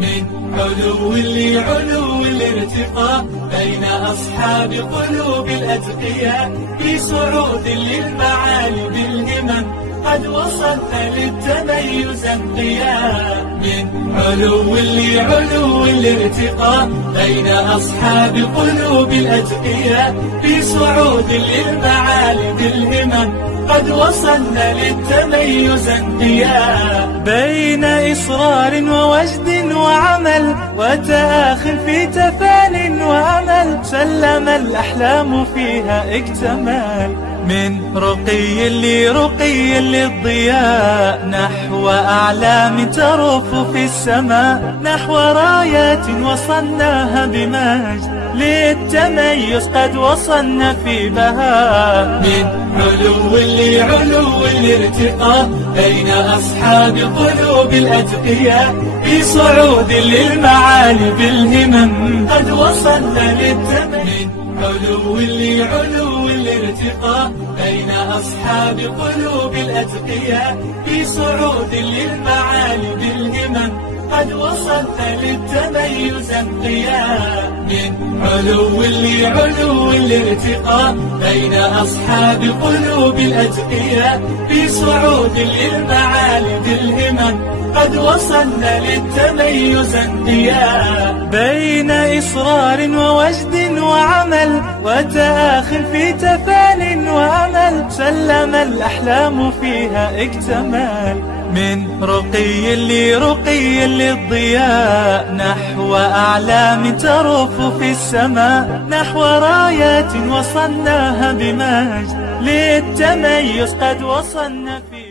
من علو لعلو الارتقاء بين أصحاب قلوب الأتقياء، في صعود للمعالي بالهمم قد وصلنا للتميز انقياء. من علو لعلو الارتقاء بين أصحاب قلوب الأتقياء، في صعود للمعالي بالهمم قد وصلنا للتميز انقياء. بين إصرار ووجد وعمل وتآخ في تفان وأمل، سلم الأحلام فيها اكتمال. من رقي لرقي للضياء نحو أعلام ترف في السماء، نحو رايات وصلناها بمجد للتميز قد وصلنا في بهاء. من علو لعلو الارتقاء بين أصحاب قلوب الأتقياء، في صعود للمعالي بالهمم قد وصلنا للتميز. علو لعلو الارتقاء بين أصحاب قلوب الأتقياء، في صعود للمعالي بالهمم قد وصلنا للتميز انقياء. من علو لعلو الارتقاء بين أصحاب قلوب الأتقياء، في صعود للمعالي بالهمم قد وصلنا للتميز انقياء. بين إصرار ووجد وعمل وتآخ في تفان وأمل، سلم الأحلام فيها اكتمال. من رقي لرقي للضياء نحو أعلام ترف في السماء، نحو رايات وصلناها بمجد للتميز قد وصلنا في